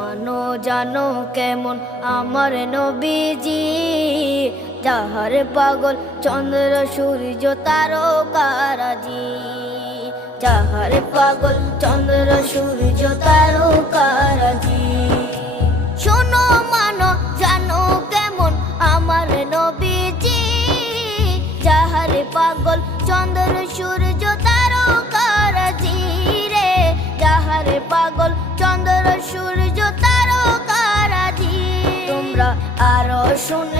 মানো জানো কেমন আমার নবীজি, যাহার পাগল চন্দ্র সূর্য তারকারাজি, যাহার পাগল চন্দ্র সূর্য তারকারাজি। শোনো মানো জানো কেমন আমার নবীজি, যাহার পাগল চন্দ্র সূর্য তারকারাজি রে, যাহার পাগল চন্দ্র সূর্য তারকারাজি। তোমরা আরো শুনে